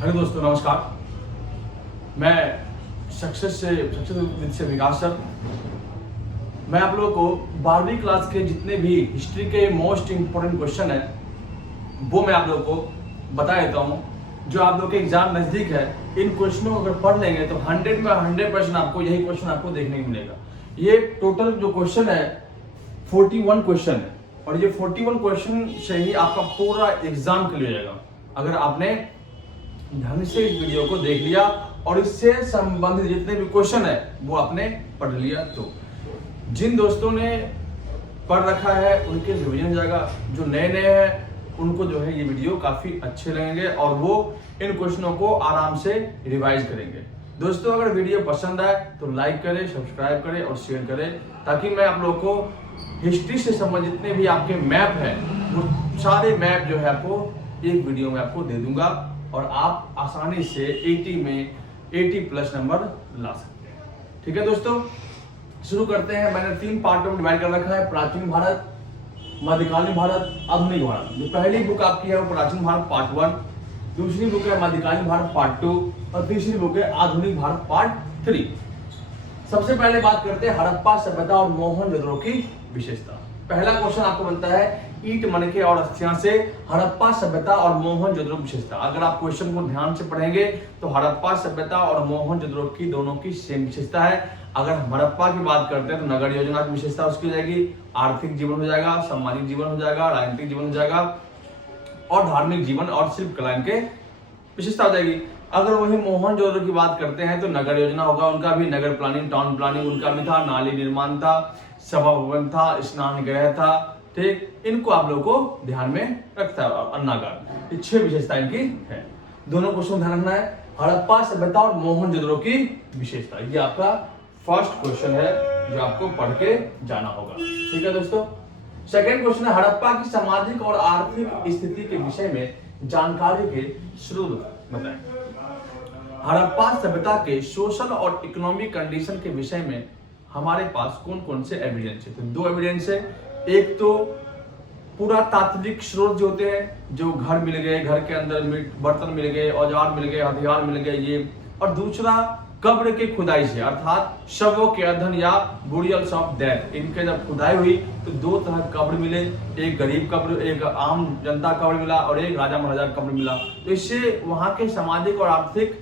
Hello दोस्तों, नमस्कार। मैं सक्सेस से विकास सर। मैं आप लोगों को 12वीं क्लास के जितने भी हिस्ट्री के मोस्ट इम्पोर्टेंट क्वेश्चन हैं वो मैं आप लोगों को बता देता हूँ। जो आप लोगों के एग्जाम नज़दीक है, इन क्वेश्चनों को अगर पढ़ लेंगे तो 100 में 100% आपको यही क्वेश्चन आपको देखने को मिलेगा। ये टोटल जो क्वेश्चन है 41 क्वेश्चन है और ये 41 क्वेश्चन से ही आपका पूरा एग्जाम क्लियर हो जाएगा अगर आपने ढंग से इस वीडियो को देख लिया और इससे संबंधित जितने भी क्वेश्चन है वो आपने पढ़ लिया। तो जिन दोस्तों ने पढ़ रखा है उनके रिवीजन हो जाएगा, जो नए नए हैं उनको जो है ये वीडियो काफी अच्छे लगेंगे और वो इन क्वेश्चनों को आराम से रिवाइज करेंगे। दोस्तों, अगर वीडियो पसंद आए तो लाइक करें, सब्सक्राइब करें और शेयर करें, ताकि मैं आप लोगों को हिस्ट्री से संबंधित जितने भी आपके मैप हैं वो सारे मैप जो है आपको एक वीडियो में आपको दे दूंगा और आप आसानी से 80+ नंबर ला सकते हैं। ठीक है दोस्तों, शुरू करते हैं। मैंने 3 पार्टों में डिवाइड कर रखा है: प्राचीन भारत, मध्यकालीन भारत, आधुनिक भारत। जो पहली बुक आपकी है वो प्राचीन भारत पार्ट 1, दूसरी बुक है मध्यकालीन भारत पार्ट 2 और तीसरी बुक है आधुनिक भारत पार्ट 3। सबसे पहले बात करते हैं हड़प्पा सभ्यता और मोहनजोदड़ो की विशेषता। पहला क्वेश्चन आपको बनता है ईंट, मनके और अस्थियां से हड़प्पा सभ्यता और मोहनजोदड़ो की विशेषता। अगर आप क्वेश्चन को ध्यान से पढ़ेंगे तो हड़प्पा सभ्यता और मोहनजोदड़ो की दोनों की सेम विशेषता है। अगर हम हड़प्पा की बात करते हैं तो नगर योजना की विशेषता उसकी हो जाएगी, आर्थिक जीवन हो जाएगा, सामाजिक जीवन हो जाएगा, राजनीतिक जीवन हो जाएगा और धार्मिक जीवन और शिल्प कला के विशेषता हो जाएगी। अगर वही मोहनजोदड़ो की बात करते हैं तो नगर योजना होगा, उनका भी नगर प्लानिंग, टाउन प्लानिंग उनका भी था, नाली निर्माण था, सभा भवन था, स्नान गृह था। ठीक, इनको आप लोगों को ध्यान में रखता है। अन्नागार, ये 6 विशेषता इनकी है। दोनों क्वेश्चन ध्यान रखना है, हड़प्पा सभ्यता और मोहनजोदड़ो की विशेषता। ये आपका फर्स्ट क्वेश्चन है जो आपको पढ़ के जाना होगा। ठीक है दोस्तों, सेकेंड क्वेश्चन है हड़प्पा की सामाजिक और आर्थिक स्थिति के विषय में जानकारी के स्रोत बताएं। हड़प्पा सभ्यता के सोशल और इकोनॉमिक कंडीशन के विषय में हमारे पास कौन कौन से एविडेंस है? तो 2 एविडेंस है। एक तो पूरा तात्विक स्रोत जो होते हैं, जो घर मिल गए, घर के अंदर बर्तन मिल गए, औजार मिल गए, हथियार मिल गए ये, और दूसरा कब्र के खुदाई से, अर्थात शवों के अध्ययन या बुरियल्स ऑफ डेथ। इनके जब खुदाई हुई तो 2 तरह कब्र मिले, एक गरीब कब्र, एक आम जनता कब्र मिला और एक राजा महाराजा कब्र मिला। तो इससे वहां के सामाजिक और आर्थिक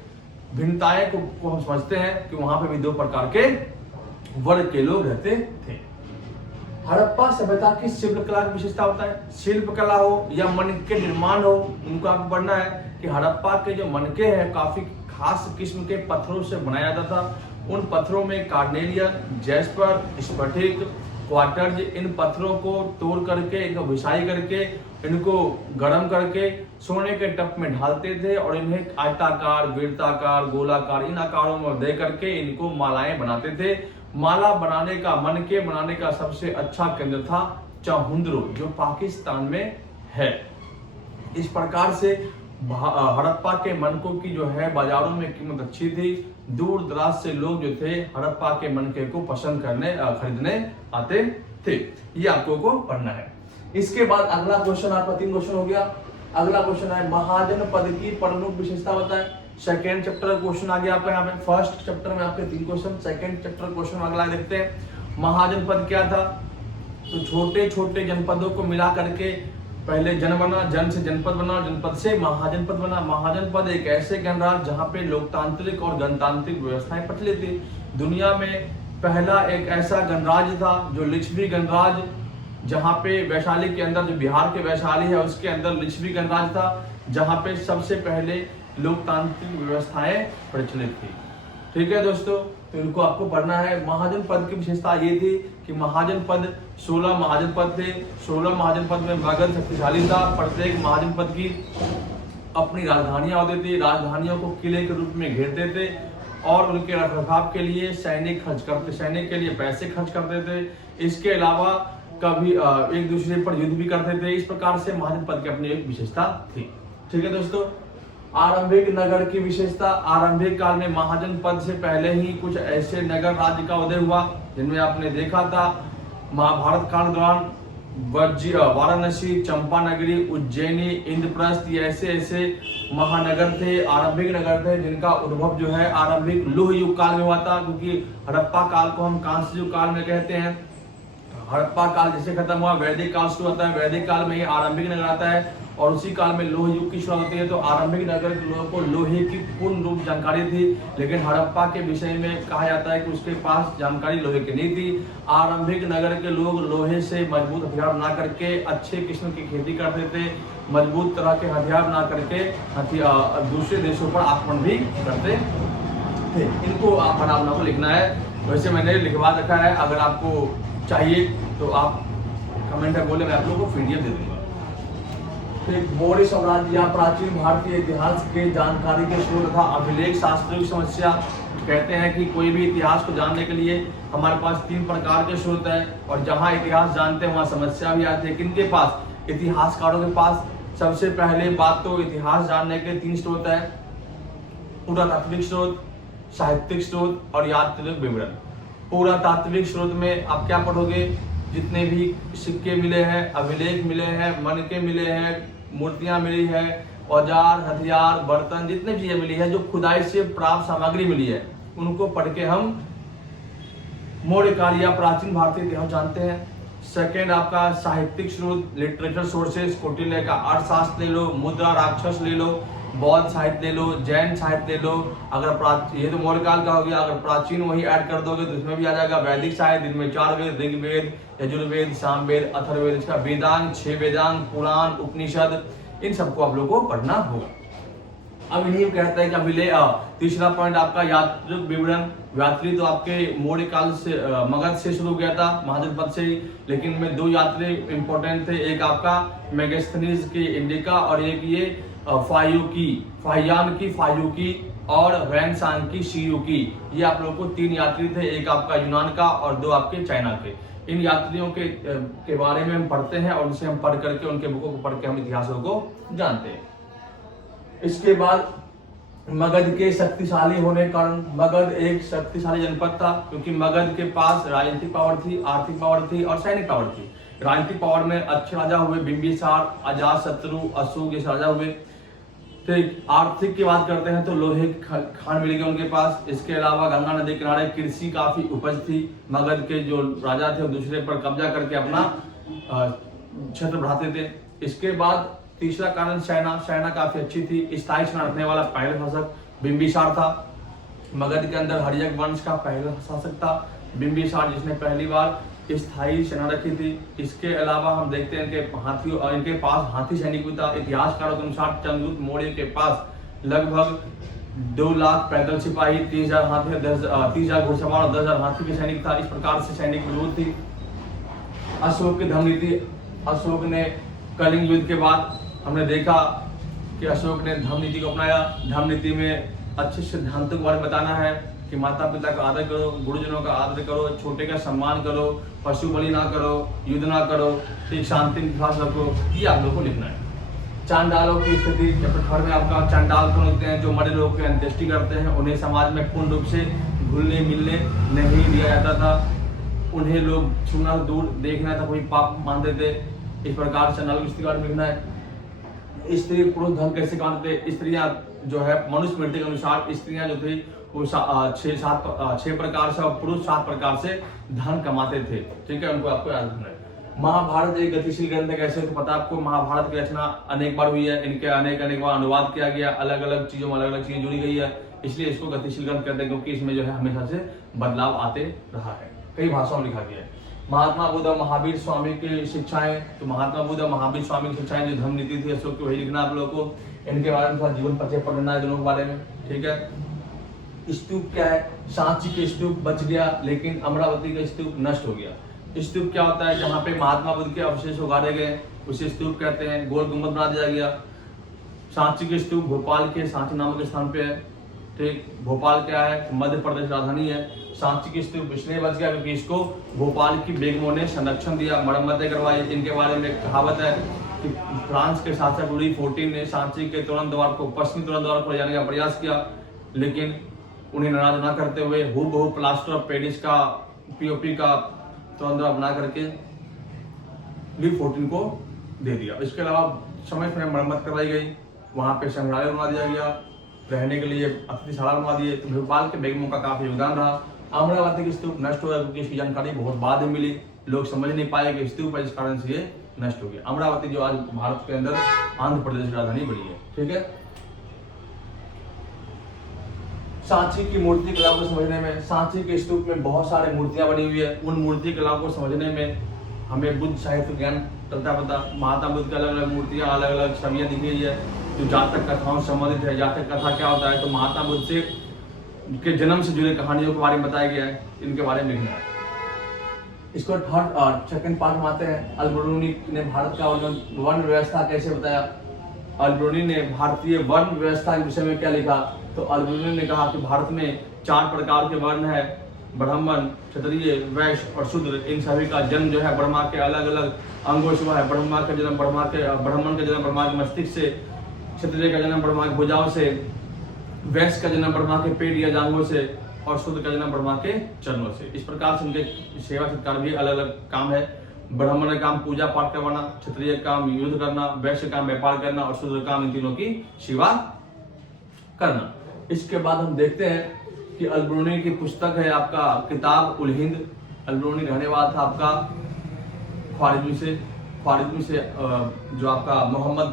भिन्नताएं को हम समझते हैं कि वहां पे भी 2 प्रकार के वर्ग के लोग रहते थे। हड़प्पा सभ्यता की शिल्पकला की विशेषता होता है, शिल्पकला हो या मनके निर्माण हो, उनको आपको पढ़ना है कि हड़प्पा के जो मनके हैं काफी खास किस्म के पत्थरों से बनाया जाता था। उन पत्थरों में कार्नेलियन, जैस्पर, स्फटिक, क्वार्टज, इन पत्थरों को तोड़ करके, इनको घिसाई करके, इनको गर्म करके सोने के टप में ढालते थे और इन्हें आयताकार, वृत्ताकार, गोलाकार इन आकारों में दे करके इनको मालाएं बनाते थे। माला बनाने का, मनके बनाने का सबसे अच्छा केंद्र था चाहुंद्रो, जो पाकिस्तान में है। इस प्रकार से हड़प्पा के मनकों की जो है बाजारों में कीमत अच्छी थी। दूर दराज से लोग जो थे हड़प्पा के मनके को पसंद करने, खरीदने आते थे। ये आपको को पढ़ना है। इसके बाद अगला क्वेश्चन, आपका 3 क्वेश्चन हो गया। अगला क्वेश्चन है महाजनपद की प्रमुख विशेषता बताएं। सेकेंड चैप्टर क्वेश्चन आ गया आपका यहाँ पे। फर्स्ट चैप्टर में आपके 3 क्वेश्चन, सेकेंड चैप्टर क्वेश्चन अगला देखते हैं। महाजनपद क्या था? तो छोटे छोटे जनपदों को मिला करके पहले जन बना, जन से जनपद बना, जनपद से महाजनपद बना। महाजनपद एक ऐसे गणराज्य जहाँ पे लोकतांत्रिक और गणतांत्रिक व्यवस्थाएं प्रचलित थी। दुनिया में पहला एक ऐसा गणराज्य था जो लिच्छवी गणराज्य, जहाँ पे वैशाली के अंदर, जो बिहार के वैशाली है उसके अंदर लिच्छवी गणराज्य था, जहाँ पे सबसे पहले लोकतांत्रिक व्यवस्थाएं प्रचलित थी। ठीक है दोस्तों, तो इनको आपको पढ़ना है। महाजनपद की विशेषता ये थी कि महाजनपद 16 महाजनपद थे। 16 महाजनपद में मगध शक्तिशाली था। प्रत्येक महाजनपद की अपनी राजधानियां होती थी। राजधानियों को किले के रूप में घेरते थे और उनके रखरखाव के लिए सैनिक के लिए पैसे खर्च करते थे। इसके अलावा कभी एक दूसरे पर युद्ध भी करते थे। इस प्रकार से महाजनपद की अपनी एक विशेषता थी। ठीक है दोस्तों, आरंभिक नगर की विशेषता। आरंभिक काल में महाजनपद से पहले ही कुछ ऐसे नगर राज्य का उदय हुआ जिनमें आपने देखा था महाभारत काल दौरान वाराणसी, चंपानगरी, उज्जैनी, इंद्रप्रस्थ, ये ऐसे ऐसे महानगर थे, आरंभिक नगर थे, जिनका उद्भव जो है आरंभिक लोह युग काल में हुआ था। क्योंकि हड़प्पा काल को हम कांस्य युग काल में कहते हैं। हड़प्पा काल जैसे खत्म हुआ, वैदिक काल शुरू होता है, वैदिक काल में ही आरंभिक नगर आता है और उसी काल में लोह युग की शुरुआत होती है। तो आरंभिक नगर के लोगों को लोहे की पूर्ण रूप जानकारी थी, लेकिन हड़प्पा के विषय में कहा जाता है कि उसके पास जानकारी लोहे की नहीं थी। आरंभिक नगर के लोग लोहे से मजबूत हथियार बना करके अच्छे किस्म की खेती करते थे, मजबूत तरह के हथियार बना करके दूसरे देशों पर आक्रमण भी करते थे। इनको आप बना को लिखना है, वैसे मैंने लिखवा रखा है, अगर आपको चाहिए तो आप कमेंट में बोले, मैं आप लोगों को PDF दे दूंगा। मौर्य साम्राज्य या प्राचीन भारतीय इतिहास के जानकारी के स्रोत तथा अभिलेख शास्त्रों की समस्या। कहते हैं कि कोई भी इतिहास को जानने के लिए हमारे पास 3 प्रकार के स्रोत है, और जहां इतिहास जानते हैं वहां समस्या भी आती है। किनके पास? इतिहासकारों के पास। सबसे पहले बात तो इतिहास जानने के 3 स्रोत है: पुरातात्विक स्रोत, साहित्यिक स्रोत और यात्रिक विवरण। पुरातात्विक स्रोत में आप क्या पढ़ोगे? जितने भी सिक्के मिले हैं, अभिलेख मिले हैं, मनके मिले हैं, मूर्तियां मिली है, औजार, हथियार, बर्तन, जितने चीजें मिली है, जो खुदाई से प्राप्त सामग्री मिली है, उनको पढ़ के हम मौर्य काल या प्राचीन भारतीय इतिहास जानते हैं। सेकेंड आपका साहित्यिक स्रोत, लिटरेचर सोर्सेस, कौटिल्य का अर्थशास्त्र ले लो, मुद्रा राक्षस ले लो, बौद्ध साहित्य ले लो, जैन साहित्य ले लो। अगर ये तो मौर्य काल का हो गया, अगर प्राचीन वही ऐड कर दोगे तो इसमें भी आ जाएगा वैदिक साहित्य, जिनमें 4 वेद, ऋग्वेद, यजुर्वेद, सामवेद, अथर्ववेद, इसका वेदांग, 6 वेदांग, पुराण, उपनिषद, इन सबको आप लोगों को पढ़ना होगा। अब इन्हीं कहता है कि तीसरा पॉइंट आपका यात्रिक विवरण। यात्री तो आपके मौर्य काल से मगध से शुरू गया था, महाजनपद से ही, लेकिन में 2 यात्री इंपॉर्टेंट थे। एक आपका मेगास्थनीज की इंडिका और एक ये फाहियान की फायूकी और वैनसांग की शियुकी। ये आप लोगों को 3 यात्री थे, एक आपका यूनान का और 2 आपके चाइना के। इन यात्रियों के बारे में हम पढ़ते हैं और उनसे हम पढ़ करके, उनके बुकों को पढ़ के हम इतिहासों को जानते हैं। इसके बाद मगध के शक्तिशाली होने के कारण, मगध एक शक्तिशाली जनपद था, क्योंकि मगध के पास राजनीतिक पावर थी, आर्थिक पावर थी और सैनिक पावर थी। राजनीतिक पावर में अच्छे राजा हुए, बिंबिसार, अजातशत्रु, अशोक जैसे राजा हुए। ठीक, आर्थिक की बात करते हैं तो लोहे की खान मिल गए उनके पास। इसके अलावा गंगा नदी के किनारे कृषि काफी उपज थी। मगध के जो राजा थे वो दूसरे पर कब्जा करके अपना क्षेत्र बढ़ाते थे। इसके बाद तीसरा कारण सेना काफी अच्छी थी। स्थायी सेना रखने वाला पहला शासक बिंबिसार था। मगध के अंदर हर्यक वंश का पहला शासक था बिंबिसार, जिसने पहली बार स्थायी सेना रखी थी। इसके अलावा हम देखते हैं इनके पास हाथी सैनिक भी था। इतिहासकारों के अनुसार चंद्रगुप्त मौर्य के पास लगभग 2 लाख पैदल सिपाही, 30,000 हाथी, 30,000 घुड़सवार और 10,000 हाथी के सैनिक था। इस प्रकार से सैनिक मजबूत थी। अशोक की धर्म नीति। अशोक ने कलिंग युद्ध के बाद हमने देखा कि अशोक ने धर्म नीति को अपनाया। धर्म नीति में अच्छे सिद्धांतों के बारे में बताना है कि माता पिता का आदर करो, गुरुजनों का आदर करो, छोटे का सम्मान करो, पशु बलि ना करो, युद्ध ना करो, ठीक, शांति विश्वास रखो। ये आप लोगों को लिखना है। चांडालों की स्थिति, चैप्टर में आपका चांडाल कौन होते हैं? जो मरे लोग की अंत्येष्टि करते हैं, उन्हें समाज में पूर्ण रूप से घुलने मिलने नहीं दिया जाता था। उन्हें लोग छूना दूर देखना था, कोई पाप मानते थे। इस प्रकार चांडालों की स्थिति का लिखना है। स्त्री पुरुष धर्म कैसे मानते? स्त्रियां जो है मनुस्मृति के अनुसार स्त्रियां जो थी वो 6 प्रकार से और पुरुष 7 प्रकार से धन कमाते थे। ठीक है, उनको आपको याद रखना है। महाभारत एक गतिशील ग्रंथ है। कैसे? तो पता आपको, महाभारत की रचना अनेक बार हुई है, इनके अनेक बार अनुवाद किया गया, अलग अलग चीजों में अलग अलग चीजें जुड़ी गई है, इसलिए इसको गतिशील ग्रंथ कहते हैं, क्योंकि इसमें जो है हमेशा से बदलाव आते रहा है, कई भाषाओं में लिखा गया है। महात्मा बुद्ध और महावीर स्वामी की शिक्षाएं। तो महात्मा बुद्ध और महावीर स्वामी की शिक्षाएं जो धर्म नीति थी अशोक की, वही लिखना आप लोगों को। इनके बारे में थोड़ा जीवन परिचय पढ़ना है दोनों के बारे में। ठीक है। स्तूप क्या है? सांची के स्तूप बच गया, लेकिन अमरावती का स्तूप नष्ट हो गया। स्तूप क्या होता है? जहाँ पे महात्मा बुद्ध के अवशेष उगाड़े गए उसे स्तूप कहते हैं। गोल गुंबद बना दिया गया। सांची के स्तूप भोपाल के सांची नामक स्थान पे है। ठीक, भोपाल क्या है? मध्य प्रदेश राजधानी है। सांची की स्तूप इसलिए बच गया क्योंकि इसको भोपाल की बेगमों ने संरक्षण दिया, मरम्मतें करवाई। इनके बारे में एक कहावत है कि फ्रांस के शासक लुई 14 ने सांची के तुरंत द्वार को, पश्चिमी तुरंत द्वार को ले जाने का प्रयास किया, लेकिन उन्हें नाराज न करते हुए हूबहू प्लास्टर ऑफ पेरिस का, पीओपी का तुरंत द्वार बना करके लुई 14 को दे दिया। इसके अलावा समय समय मरम्मत करवाई गई, वहाँ पे संग्रहालय बनवा दिया गया, रहने के लिए अतिथिशाला बनवा दिए। तो भोपाल के बेगमों का काफी योगदान रहा। अमरावती की स्तूप नष्ट हो गया क्योंकि इसकी जानकारी बहुत बाद में मिली, लोग समझ नहीं पाए कि स्तूप है, इस कारण से ये नष्ट हो गया। अमरावती जो आज भारत के अंदर आंध्र प्रदेश की राजधानी बनी है, ठीक है। सांची की मूर्ति कला को समझने में, सांची के स्तूप में बहुत सारी मूर्तियां बनी हुई है, उन मूर्ति कला को समझने में हमें बुद्ध साहित्य ज्ञान चलता पता। महात्मा बुद्ध की अलग अलग मूर्तियां, अलग अलग छवियां दिखी गई है जो जातक कथाओं से संबंधित है। जातक कथा क्या होता है, तो महात्मा बुद्ध से के जन्म से जुड़े कहानियों के बारे में बताया गया है, इनके बारे में लिखना है। इसको सेकंड पार्ट में आते हैं। अल-बिरूनी ने भारत का वर्ण व्यवस्था कैसे बताया। अल-बिरूनी ने भारतीय वर्ण व्यवस्था के विषय में क्या लिखा, तो अल-बिरूनी ने कहा कि भारत में 4 प्रकार के वर्ण है, ब्राह्मण, क्षत्रिय, वैश्य और शूद्र। इन सभी का जन्म जो है ब्रह्मा के अलग अलग अंगों से हुआ है। ब्रह्मा का जन्म ब्रह्मा के मस्तिष्क से, क्षत्रिय का जन्म ब्रह्मा की भुजाओं से, वैश्य का जन्म ब्रह्मा के पेट या जांघों से और शूद्र का जन्म ब्रह्मा के चरणों से। इस प्रकार से उनके सेवा सत्कार भी अलग अलग काम है। ब्राह्मण का काम पूजा पाठ करवाना, क्षत्रिय काम युद्ध करना, वैश्य काम व्यापार करना और शूद्र काम इन तीनों की सेवा करना। इसके बाद हम देखते हैं कि अल-बिरूनी की पुस्तक है आपका किताब उल हिंद। अल-बिरूनी रहने वाला था आपका ख्वारिज़मी से जो आपका महमूद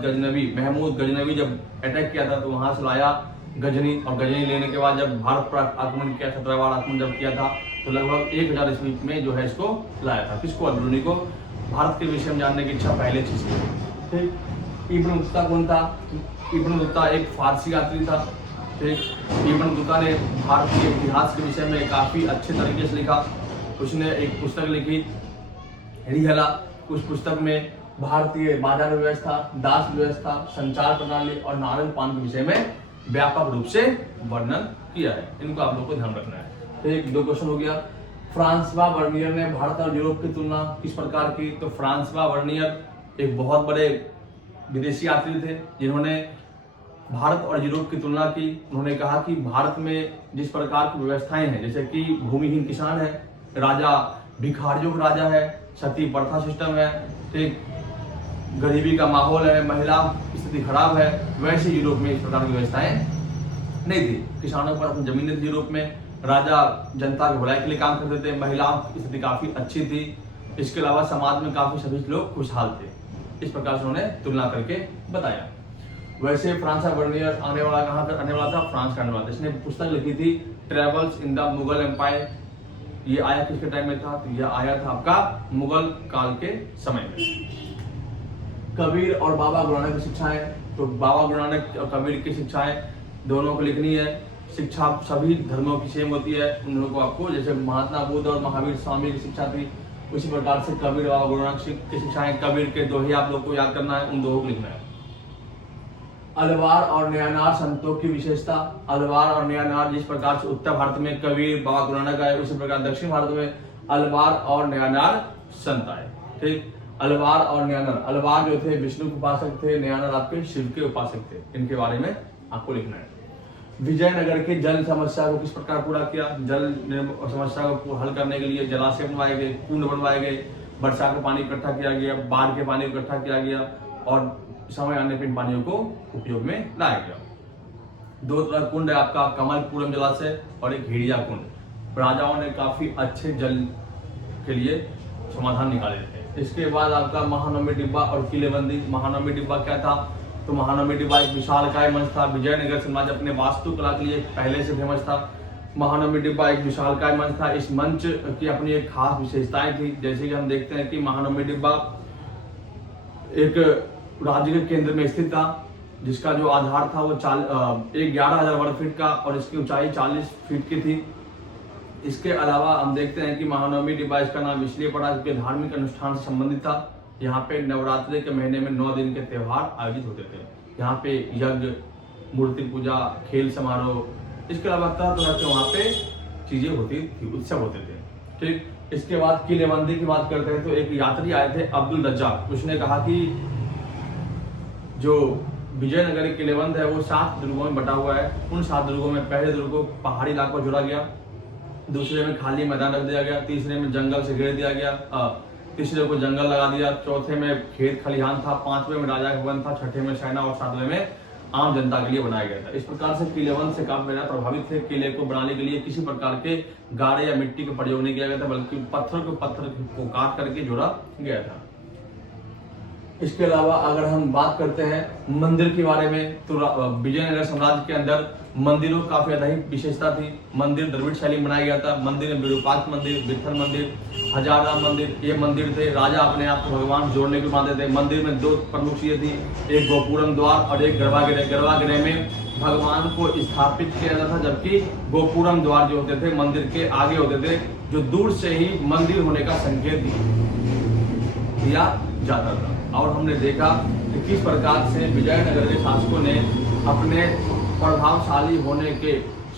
गजनवी जब अटैक किया था तो वहां से लाया गजनी, और गजनी लेने के बाद जब भारत पर आक्रमण किया था, तलवार आक्रमण जब किया था तो लगभग 1000 ईस्वी में जो है इसको लाया था। किसको, अल-बिरूनी को। भारत के विषय में जानने की इच्छा पहले चीज थी, ठीक। इब्न बतूता कौन था, इब्न बतूता एक फारसी यात्री था, ठीक। इब्न बतूता ने भारत के इतिहास के विषय में काफी अच्छे तरीके से लिखा। उसने एक पुस्तक लिखी रिहला। उस पुस्तक में भारतीय बाजार व्यवस्था, दास व्यवस्था, संचार प्रणाली और नारंग पान के विषय में व्यापक रूप से वर्णन किया है। इनको आप लोगों को ध्यान रखना है। तो एक 2 क्वेश्चन हो गया। फ्रांसवा वर्नियर ने भारत और यूरोप की तुलना किस प्रकार की, तो फ्रांसवा वर्नियर एक बहुत बड़े विदेशी यात्री थे जिन्होंने भारत और यूरोप की तुलना की। उन्होंने कहा कि भारत में जिस प्रकार की व्यवस्थाएं हैं, जैसे कि भूमिहीन किसान है, राजा भिखारियों का राजा है, सती प्रथा सिस्टम है, ठीक, गरीबी का माहौल है, महिला स्थिति खराब है, वैसे यूरोप में इस प्रकार की व्यवस्थाएं नहीं थी। किसानों पर अपनी जमीनें थी यूरोप में, राजा जनता की भलाई के लिए काम करते थे, महिलाओं की स्थिति काफी अच्छी थी, इसके अलावा समाज में काफी सभी लोग खुशहाल थे। इस प्रकार से उन्होंने तुलना करके बताया। वैसे फ्रांस वर्नियर आने वाला कहाँ आने वाला था, फ्रांस का आने वाला था। इसने पुस्तक लिखी थी Travels in the Mughal Empire. ये आया किसके टाइम में था, तो यह आया था आपका मुगल काल के समय में। कबीर और बाबा गुरु नानक की शिक्षाएं, तो बाबा गुरु नानक और कबीर की शिक्षाएं दोनों को लिखनी है। शिक्षा सभी धर्मों की सेम होती है, उन लोगों को आपको, जैसे महात्मा बुद्ध और महावीर स्वामी की शिक्षा थी, उसी प्रकार से कबीर बाबा गुरु नानक की शिक्षाएं, कबीर के दोहे आप लोग को याद करना है, उन दोहों को लिखना है। अलवार और नयानार संतों की विशेषता। अलवार और नयानार जिस प्रकार से उत्तर भारत में कबीर बाबा गुरु नानक आए, उसी प्रकार दक्षिण भारत में अलवार और नयानार संत आए, ठीक। अलवार और नयानार, अलवार जो थे विष्णु के उपासक थे, नयानार आपके शिव के उपासक थे। इनके बारे में आपको लिखना है। विजयनगर के जल समस्या को किस प्रकार पूरा किया। जल समस्या को हल करने के लिए जलाशय बनवाए गए, कुंड बनवाए गए, वर्षा का पानी इकट्ठा किया गया, बाढ़ के पानी इकट्ठा किया गया और समय आने पर इन पानियों को उपयोग में लाया गया। 2 तरह कुंड है आपका, कमलपुरम जलाशय और एक हिड़िया कुंड। राजाओं ने काफी अच्छे जल के लिए समाधान निकाले थे। इसके बाद आपका महानवमी डिब्बा और किलेबंदी। महानवमी डिब्बा क्या था, तो महानवमी डिब्बा एक विशालकाय मंच था। विजयनगर समाज अपने वास्तुकला के लिए पहले से फेमस था। महानवमी डिब्बा एक विशालकाय मंच था। इस मंच की अपनी एक खास विशेषताएं थी, जैसे कि हम देखते हैं कि महानवमी डिब्बा एक राज्य के केंद्र में स्थित था, जिसका जो आधार था वो 11,000 वर्ग फीट का और इसकी ऊंचाई 40 फीट की थी। इसके अलावा हम देखते हैं कि महानवमी डिब्बा इसका नाम इसलिए पड़ा क्योंकि धार्मिक अनुष्ठान से संबंधित था। यहाँ पे नवरात्रि के महीने में 9 दिन के त्योहार आयोजित होते थे। यहाँ पे यज्ञ, मूर्ति पूजा, खेल समारोह, इसके अलावा तरह तरह के वहाँ पे चीजें होती थी, उत्सव होते थे, ठीक। इसके बाद किलेबंदी की बात करते हैं तो एक यात्री आए थे अब्दुल रज्जाक। उसने कहा कि जो विजयनगर किलेबंद है वो 7 दुर्गों में बटा हुआ है। उन 7 दुर्गों में पहले दुर्ग को पहाड़ी इलाकों जोड़ा गया, दूसरे में खाली मैदान रख दिया गया, तीसरे में जंगल से घेर दिया गया, तीसरे को जंगल लगा दिया, चौथे में खेत खलिहान था, पांचवें में राजा का भवन था, छठे में सेना और सातवें में आम जनता के लिए बनाया गया था। इस प्रकार से किले वंश से काफी ज्यादा प्रभावित थे। किले को बनाने के लिए किसी प्रकार के गाड़े या मिट्टी का प्रयोग नहीं किया गया था, बल्कि पत्थर को काट करके जोड़ा गया था। इसके अलावा अगर हम बात करते हैं मंदिर के बारे में, तो विजयनगर साम्राज्य के अंदर मंदिरों की काफी ज्यादा ही विशेषता थी। मंदिर द्रविड़ शैली में बनाया गया था। मंदिर में विरूपाक्ष मंदिर, विठ्ठल मंदिर, हजारराम मंदिर, ये मंदिर थे। राजा अपने आप को भगवान जोड़ने के मानते थे। मंदिर में दो प्रमुख चीजें थी, एक गोपुरम द्वार और एक गर्भागृह। गर्भागृह में भगवान को स्थापित किया जाता था, जबकि गोपुरम द्वार जो होते थे मंदिर के आगे होते थे, जो दूर से ही मंदिर होने का संकेत दिया जाता था। और हमने देखा कि किस प्रकार से विजयनगर के शासकों ने अपने प्रभावशाली होने के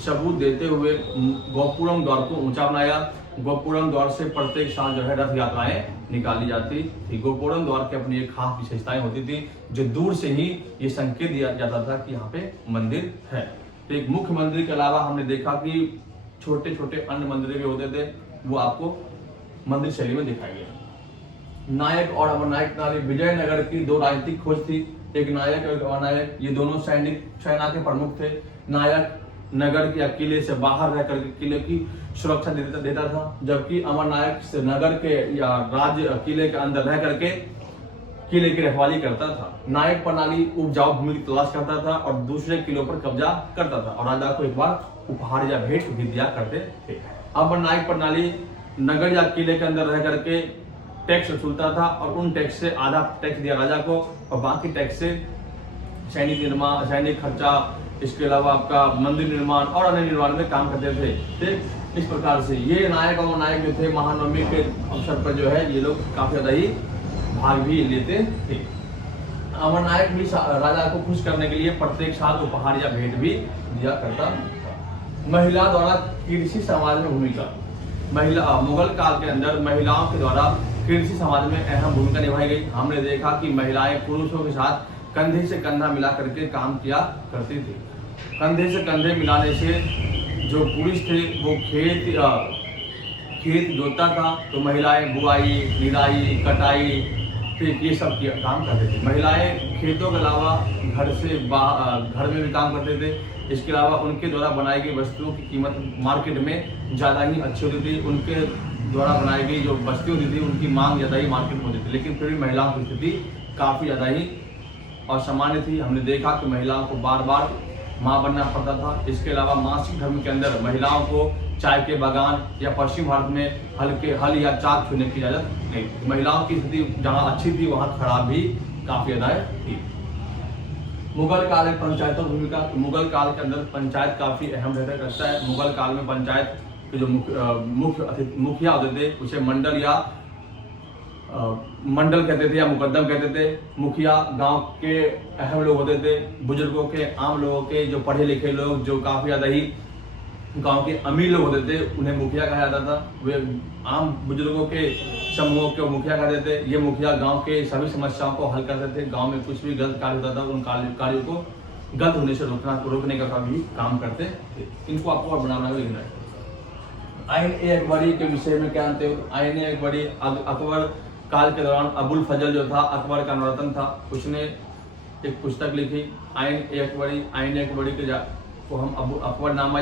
सबूत देते हुए गोपुरम द्वार को ऊंचा बनाया। गोपुरम द्वार से प्रत्येक साल जो है रथ यात्राएं निकाली जाती थी। गोपुरम द्वार की अपनी एक खास विशेषताएं होती थी, जो दूर से ही ये संकेत दिया जाता था कि यहाँ पे मंदिर है। तो एक मुख्य मंदिर के अलावा हमने देखा कि छोटे छोटे अन्य मंदिर भी होते थे, वो आपको मंदिर शैली में दिखाई गया। नायक और अमरनायक नारी, विजयनगर की दो राजनीतिक खोज थी, एक नायक और एक अमरनायक। ये दोनों सेना के प्रमुख थे। नायक नगर के किले से बाहर रह करके किले की सुरक्षा देता था, जबकि अमरनायक से नगर के या राज्य किले के अंदर रह करके किले की रखवाली करता था। नायक प्रणाली उपजाऊ भूमि की तलाश करता था और दूसरे किलों पर कब्जा करता था और राजा को एक बार उपहार या भेंट भी दिया करते थे। अमरनायक प्रणाली नगर या किले के अंदर रह करके टैक्स वसूलता था और उन टैक्स से आधा टैक्स दिया राजा को और बाकी टैक्स से सैनिक निर्माण, सैनिक खर्चा, इसके अलावा आपका मंदिर निर्माण और अन्य निर्माण में काम करते थे। ठीक इस प्रकार से ये नायक और नायक जो थे, महानवमी के अवसर पर जो है ये लोग काफी ज्यादा ही भाग भी लेते थे। अमरनायक भी राजा को खुश करने के लिए प्रत्येक साल उपहार या भेंट भी दिया करता था। महिला द्वारा कृषि समाज में भूमिका। मुगल काल के अंदर महिलाओं के द्वारा कृषि समाज में अहम भूमिका निभाई गई। हमने देखा कि महिलाएं पुरुषों के साथ कंधे से कंधा मिला करके काम किया करती थी। कंधे से कंधे मिलाने से जो पुरुष थे वो खेत जोतता था, तो महिलाएं बुआई, निराई, कटाई, फिर ये सब काम करते थे। महिलाएं खेतों के अलावा घर में भी काम करते थे। इसके अलावा उनके द्वारा बनाई गई वस्तुओं की कीमत मार्केट में ज़्यादा ही अच्छी होती थी। उनके द्वारा बनाई गई जो वस्तुएं होती थी उनकी मांग ज़्यादा ही मार्केट में होती थी, लेकिन फिर भी महिलाओं की स्थिति काफ़ी ज़्यादा ही असामान्य थी। हमने देखा कि महिलाओं को बार बार माँ बनना पड़ता था। इसके अलावा मासिक धर्म के अंदर महिलाओं को चाय के बागान या पश्चिम भारत में हल या चाक छूने की इजाजत नहीं। महिलाओं की स्थिति जहाँ अच्छी थी वहाँ खराब भी काफी ज्यादा थी। मुगल काल में पंचायतों की भूमिका। मुगल काल के अंदर पंचायत काफी अहम रहता है। मुगल काल में पंचायत के जो मुखिया होते थे उसे मंडल कहते थे या मुकद्दम कहते थे। मुखिया गांव के अहम लोग होते थे, बुजुर्गों के, आम लोगों के, जो पढ़े लिखे लोग, जो काफी ज्यादा ही गांव के अमीर लोग होते थे, उन्हें मुखिया कहा जाता था। वे आम बुजुर्गों के समूह को मुखिया कहते थे। ये मुखिया गांव के सभी समस्याओं को हल करते थे। गांव में कुछ भी गलत कार्य होता था उन कार्यों को गलत होने से रोकने का भी काम करते थे। इनको आपको और बनाना लिखना है। आइन ए अकबरी के विषय में क्या जानते हो? आइन ए अकबरी, अकबर काल के दौरान अबुल फजल जो था, अकबर का नौरतन था, उसने एक पुस्तक लिखी आइन ए अकबरी। आइन ए अकबरी के को हम अकबरनामा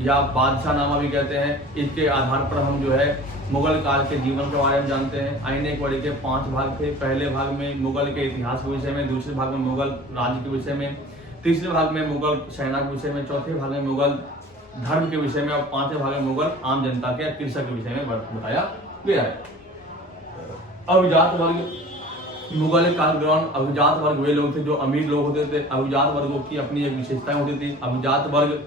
या बादशाहनामा भी कहते हैं। इसके आधार पर हम जो है मुगल काल के जीवन के बारे में जानते हैं। आइन ए अकबरी के 5 भाग थे। पहले भाग में मुगल के इतिहास के विषय में, दूसरे भाग में मुगल राज्य के विषय में, तीसरे भाग में मुगल सेना के विषय में, चौथे भाग में मुगल धर्म के विषय में और 5वें भाग में मुगल आम जनता के कृषक के विषय में बताया गया है। अभिजात वर्ग। मुगल काल के दौरान अभिजात वर्ग वे लोग थे जो अमीर लोग होते थे। अभिजात वर्गों की अपनी एक विशेषताएं होती थी। अभिजात वर्ग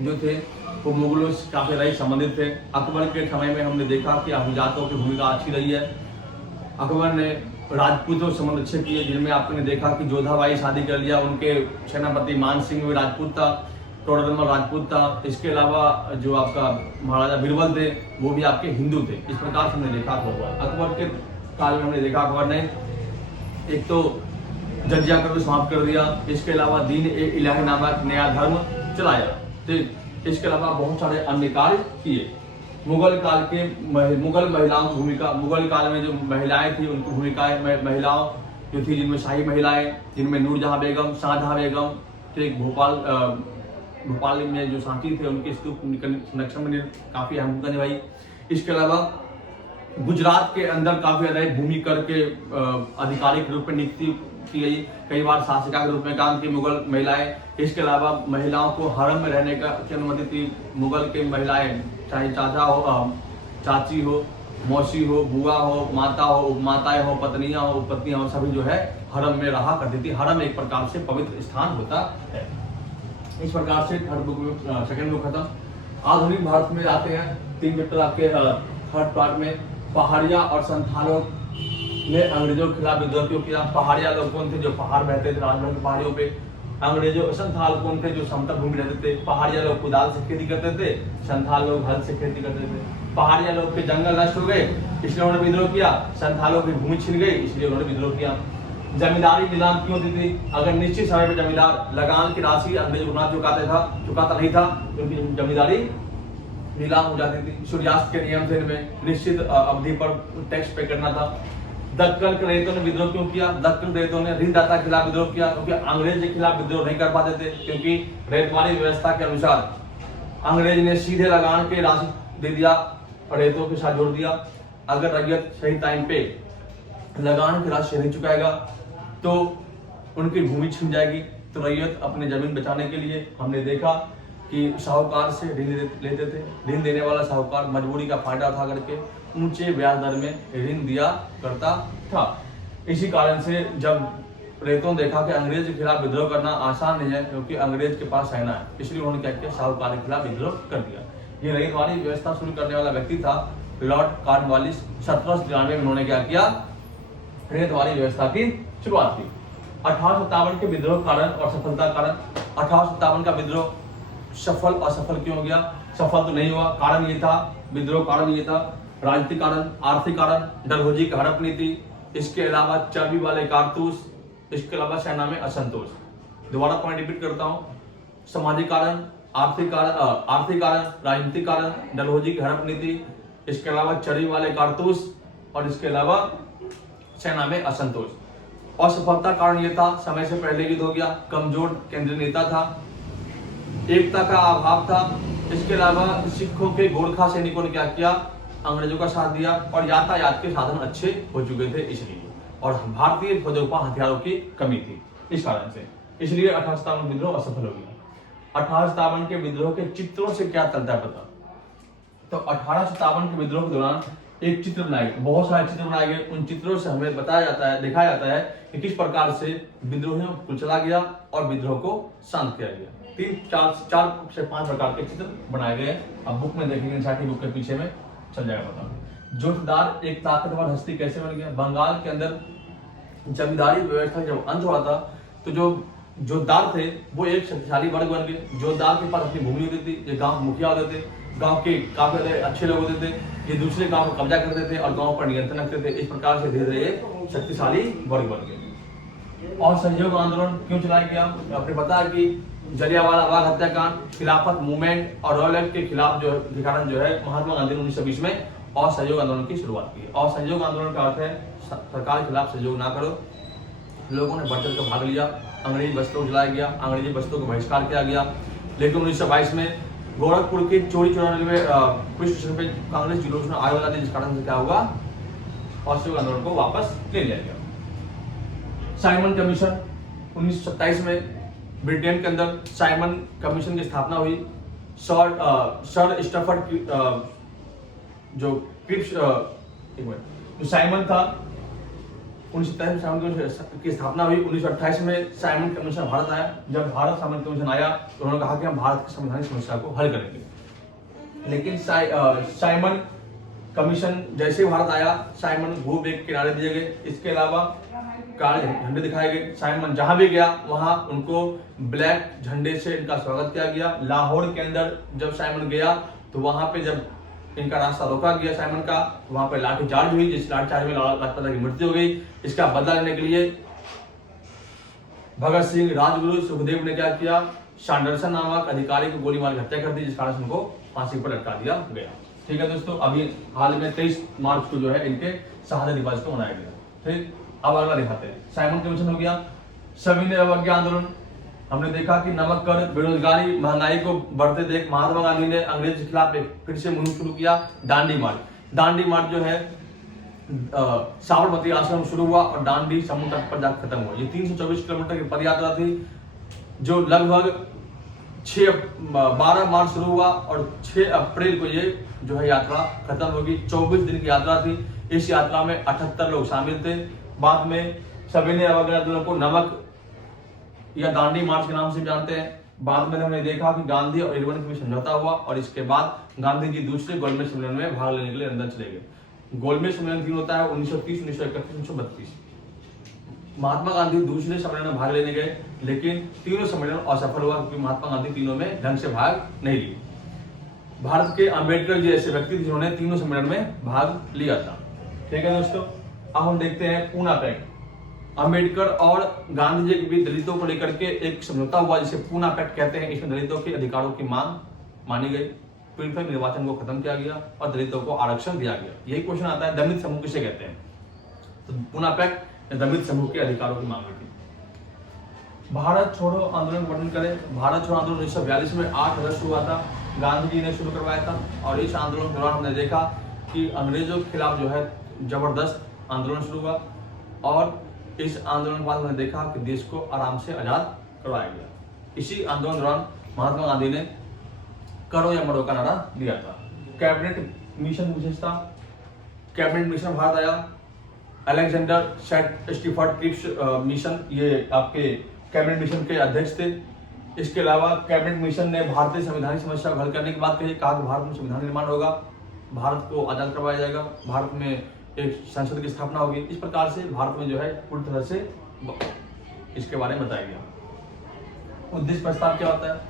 जो थे वो मुगलों से काफी ज्यादा संबंधित थे। अकबर के समय में हमने देखा कि अभिजातों की भूमिका अच्छी रही है। अकबर ने राजपूतों से संबंध अच्छे किए, जिनमें आपने देखा कि जोधाबाई शादी कर लिया, उनके सेनापति मान सिंह भी राजपूत था, टोडरमल राजपूत था। इसके अलावा जो आपका महाराजा बीरबल थे वो भी आपके हिंदू थे। इस प्रकार से हमने देखा अकबर के काल में हमने देखा अकबर ने एक तो जजिया कर को समाप्त कर दिया। इसके अलावा दीन ए इलाही नामक नया धर्म चलाया। तो इसके अलावा बहुत सारे अन्य कार्य किए। मुगल काल के मुगल महिलाओं की भूमिका, मुगल काल में जो महिलाएं थी उनकी भूमिकाएं, महिलाओं जो थी जिनमें शाही महिलाएं, जिनमें नूरजहां बेगम, शाहजहां बेगम थे, भोपाल में जो सांची थे उनके स्तूप संरक्षण में काफी अहम भूमिका निभाई। इसके अलावा गुजरात के अंदर काफी ज्यादा भूमि कर के आधिकारिक रूप में नियुक्ति की गई, कई बार शासिका के रूप में काम की मुगल महिलाएं। इसके अलावा महिलाओं को हरम में रहने की अनुमति थी। मुगल के महिलाएं चाहे चाचा हो, चाची हो, मौसी हो, बुआ हो, माता हो, उपमाताएं हो, पत्नियां हो, उपपत्नियां हो, सभी जो है हरम में रहा करती थी। हरम एक प्रकार से पवित्र स्थान होता है। इस प्रकार से थर्ड बुक में सेकंड बुक खत्म। आधुनिक भारत में आते हैं 3 चैप्टर आपके थर्ड पार्ट में। पहाड़िया और संथालों ने अंग्रेजों के खिलाफ विद्रोह क्यों किया? पहाड़िया लोग कौन थे? जो पहाड़ बहते थे राजमहल की पहाड़ियों पे। अंग्रेजों संथाल कौन थे? जो समतल भूमि रहते थे। पहाड़िया लोग कुदाल से खेती करते थे, संथाल लोग हल से खेती करते थे। पहाड़िया लोग के जंगल नष्ट हो गए इसलिए उन्होंने विद्रोह किया, संथालों की भूमि छिन गई इसलिए उन्होंने विद्रोह किया। जमींदारी नीलाम क्यों होती थी? अगर निश्चित समय पर जमींदार लगान की राशि अंग्रेजों को ना चुकाता नहीं था तो उनकी जमींदारी नीलाम हो जाती थी। सूर्यास्त के नियम थे, इनमें निश्चित अवधि पर टैक्स पे करना था। दक्कन के रैयतों ने विद्रोह क्यों किया? दक्कन रैयतों ने ऋणदाता के खिलाफ विद्रोह किया क्योंकि अंग्रेज के खिलाफ विद्रोह नहीं कर पाते थे, क्योंकि रैयतवाड़ी व्यवस्था के अनुसार अंग्रेज ने सीधे लगान के राशि दे दिया और रैयतों के साथ जोड़ दिया। अगर रैयत सही टाइम पे लगान की राशि नहीं चुकाएगा तो उनकी भूमि छिन जाएगी। तो रैयत अपनी जमीन बचाने के लिए हमने देखा कि साहूकार से ऋण लेते थे। ऋण देने वाला साहूकार मजबूरी का फायदा उठा करके ऊंचे ब्याज दर में ऋण दिया करता था। इसी कारण से जब रैयतों ने देखा कि अंग्रेज के खिलाफ विद्रोह करना आसान नहीं है क्योंकि अंग्रेज के पास सेना है, इसलिए उन्होंने क्या किया? साहूकार के खिलाफ विद्रोह कर दिया। ये रैयतवाड़ी व्यवस्था शुरू करने वाला व्यक्ति था लॉर्ड कॉर्नवालिस। 1793 में उन्होंने क्या किया? रैयतवाड़ी व्यवस्था की शुरुआत की। 1857 के विद्रोह कारण और सफलता कारण। 1857 का विद्रोह सफल असफल क्यों हो गया? सफल तो नहीं हुआ, कारण ये था, विद्रोह कारण ये था, राजनीतिक कारण, आर्थिक कारण, डलहौजी की हड़प नीति, इसके अलावा चर्बी वाले कारतूस, इसके अलावा सेना में असंतोष। दोबारा पॉइंट रिपीट करता हूँ, सामाजिक कारण, आर्थिक कारण, राजनीतिक कारण, डलहौजी की हड़प नीति, इसके अलावा चर्बी वाले कारतूस और इसके अलावा सेना में असंतोष। असफलता कारण ये था, समय से पहले युद्ध हो गया, कमजोर केंद्रीय नेता था, एकता का अभाव था। इसके अलावा सिखों के गोरखा सैनिकों ने क्या किया? अंग्रेजों का साथ दिया और यातायात के साधन अच्छे हो चुके थे इसलिए, और भारतीय फौजों पर हथियारों की कमी थी इस कारण से, इसलिए 1857 विद्रोह असफल हो गया। 1857 के विद्रोह के चित्रों से क्या चलता है पता? तो 1857 के विद्रोह के दौरान एक चित्र बनाए गए, बहुत सारे चित्र बनाए गए। उन चित्रों से हमें बताया जाता है, दिखाया जाता है कि किस प्रकार से विद्रोहियों को कुचला गया और विद्रोह को शांत किया गया। 4 से 5 प्रकार के चित्र बनाए गए। अब बुक में देखेंगे, साथ ही बुक के पीछे में चल जाएगा पता। जोतदार एक ताकतवर हस्ती कैसे बन गया? बंगाल के अंदर जमींदारी व्यवस्था जब अंत हुआ था तो जो जोतदार थे वो एक शक्तिशाली वर्ग बन गए। जोतदार के पास अपनी भूमि होती थी, ये गांव मुखिया होते थे, गांव के काफी अच्छे लोग होते थे, ये दूसरे गांव पर कब्जा करते थे और गांव पर नियंत्रण रखते थे। इस प्रकार से धीरे धीरे शक्तिशाली वर्ग बन गए। और सहयोग आंदोलन क्यों चलाया गया? आपने पता है कि जलियांवाला बाग हत्याकांड, खिलाफत मूवमेंट और रॉयल एक्ट के खिलाफ जो कारण जो है महात्मा गांधी ने 1920 में असहयोग आंदोलन की शुरुआत की। असहयोग आंदोलन का अर्थ है सरकार के खिलाफ सहयोग ना करो। लोगों ने बढ़ चढ़ कर भाग लिया, अंग्रेजी बस्तों को जलाया गया, अंग्रेजी बस्तों को बहिष्कार किया गया। लेकिन 1922 में गोरखपुर के चोरी चौरानवे में पुलिस स्टेशन पे कांग्रेस जुलूस में आग लगा दी, जिस कारण से क्या हुआ? असहयोग आंदोलन को वापस ले लिया गया। साइमन कमीशन 1927 में ब्रिटेन के अंदर साइमन कमीशन की स्थापना हुई। सर स्टफर्ड जो क्रिप्स जो साइमन था 1927 में साइमन की स्थापना हुई। 1928 में साइमन कमीशन भारत आया। जब भारत साइमन कमीशन आया तो उन्होंने कहा कि हम भारत की संवैधानिक समस्या को हल करेंगे। लेकिन साइमन कमीशन जैसे ही भारत आया, साइमन भू बेग किनारे दिए गए। इसके अलावा काले झंडे दिखाए गए। साइमन जहां भी गया वहां उनको ब्लैक झंडे से इनका स्वागत किया गया। लाहौर के अंदर जब साइमन गया तो वहां पे जब इनका रास्ता रोका गया साइमन का, वहां पे लाठीचार्ज हुई, जिस लाठीचार्ज में लाजपत राय की मृत्यु हो गई। इसका बदला लेने के लिए भगत सिंह, राजगुरु, सुखदेव ने क्या किया? सैंडरसन नामक अधिकारी को गोली मार हत्या कर दी, जिस कारण से उनको फांसी पर लटका दिया गया। ठीक है दोस्तों, अभी हाल में 23 मार्च को जो है इनके शहादत दिवस को मनाया गया। ठीक, अब अगला दिखाते हैं। साइमन कमीशन हो गया, सविनय अवज्ञा आंदोलन। हमने देखा कि नमक कर, बेरोजगारी, महंगाई को बढ़ते देख महात्मा गांधी ने अंग्रेज के खिलाफ एक फिर से मुहिम शुरू किया, दांडी मार्च। दांडी मार्च जो है साबरमती आश्रम शुरू हुआ और दांडी समुद्र तट पर जाकर खत्म हुआ। ये 324 किलोमीटर की पदयात्रा थी, जो लगभग 12 मार्च शुरू हुआ और 6 अप्रैल को ये जो है यात्रा खत्म होगी। 24 दिन की यात्रा थी। इस यात्रा में 78 लोग शामिल थे। बाद में सविनय अवज्ञा आंदोलन को नमक या दांडी मार्च के नाम से जानते हैं। बाद में हमने देखा कि गांधी और इरविन के बीच समझौता हुआ और इसके बाद गांधी जी दूसरे गोलमेज सम्मेलन में भाग लेने के लिए लंदन चले गए। गोलमेज सम्मेलन 3 होता है, 1930, 1931, 1932। महात्मा गांधी दूसरे सम्मेलन में भाग लेने गए, लेकिन तीनों सम्मेलन असफल हुआ क्योंकि महात्मा गांधी तीनों में ढंग से भाग नहीं लिए। भारत के अंबेडकर जी ऐसे व्यक्ति थे जिन्होंने तीनों सम्मेलन में भाग लिया था। ठीक है दोस्तों, अब हम देखते हैं पूना पैक्ट। अंबेडकर और गांधी जी के बीच दलितों को लेकर के एक समझौता हुआ जिसे पूना पैक्ट कहते हैं। इसमें दलितों के अधिकारों की मांग मानी गई, पीड़ित निर्वाचन को खत्म किया गया और दलितों को आरक्षण दिया गया। यही क्वेश्चन आता है, दलित समूह किसे कहते हैं? तो पूना पैक्ट दलित समूह के अधिकारों की मांग थी। भारत छोड़ो आंदोलन का वर्णन करें। भारत छोड़ो आंदोलन 1942 में 8 अगस्त हुआ था, गांधी जी ने शुरू करवाया था। और इस आंदोलन के दौरान हमने देखा कि अंग्रेजों के खिलाफ जो है जबरदस्त आंदोलन शुरू हुआ और इस आंदोलन के बाद हमने देखा कि देश को आराम से आजाद करवाया गया। इसी आंदोलन के दौरान महात्मा गांधी ने करो या मरो का नारा दिया था। कैबिनेट मिशन विशेषता, कैबिनेट मिशन भारत आया। अलेक्जेंडर स्टीफर्ड क्रिप्स मिशन, ये आपके कैबिनेट मिशन के अध्यक्ष थे। इसके अलावा कैबिनेट मिशन ने भारतीय संवैधानिक समस्या को हल करने की बात कही, कहा कि भारत में संविधान निर्माण होगा, भारत को आजाद करवाया जाएगा, भारत में एक संसद की स्थापना होगी। इस प्रकार से भारत में जो है पूरी तरह से इसके बारे में बताया गया। उद्देश्य प्रस्ताव क्या होता है?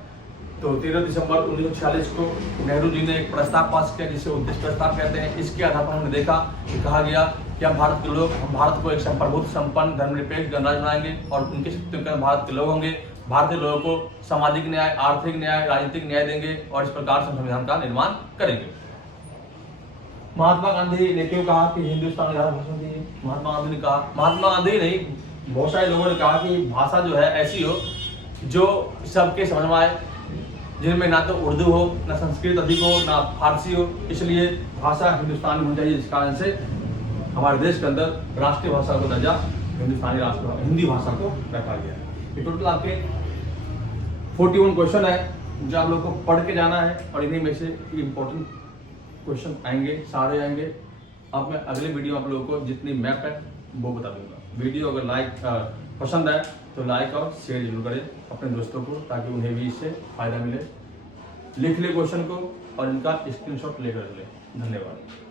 तो 13 दिसंबर 1946 को नेहरू जी ने एक प्रस्ताव पास किया जिसे उद्देश्य प्रस्ताव कहते हैं। इसके आधार पर हमने देखा कि कहा गया कि हम भारत के लोग, हम भारत को एक संप्रभुत्व संपन्न धर्मनिरपेक्ष गणराज्य बनाएंगे और उनके शक्ति के भारत के लोग होंगे। भारतीय लोगों को सामाजिक न्याय, आर्थिक न्याय, राजनीतिक न्याय देंगे और इस प्रकार से संविधान का निर्माण करेंगे। महात्मा गांधी ने क्यों कहा कि हिंदुस्तान में भाषा चाहिए? महात्मा गांधी ने कहा, महात्मा गांधी नहीं, बहुत सारे लोगों ने कहा कि भाषा जो है ऐसी हो जो सबके समझ में आए, जिनमें ना तो उर्दू हो, ना संस्कृत अधिक हो, ना फारसी हो। इसलिए भाषा हिंदुस्तानी होनी चाहिए, जिस कारण से हमारे देश के अंदर राष्ट्रीय भाषा को दर्जा हिंदुस्तानी राष्ट्र हिंदी भाषा को रखा गया है। ये टोटल आपके 41 क्वेश्चन है जो आप लोग को पढ़ के जाना है और इन्हीं में से इम्पोर्टेंट क्वेश्चन आएंगे, सारे आएंगे। अब मैं अगले वीडियो आप लोगों को जितनी मैप है वो बता दूंगा। वीडियो अगर पसंद आए तो लाइक और शेयर जरूर करें अपने दोस्तों को, ताकि उन्हें भी इससे फायदा मिले। लिख ले क्वेश्चन को और इनका स्क्रीनशॉट लेकर ले। धन्यवाद।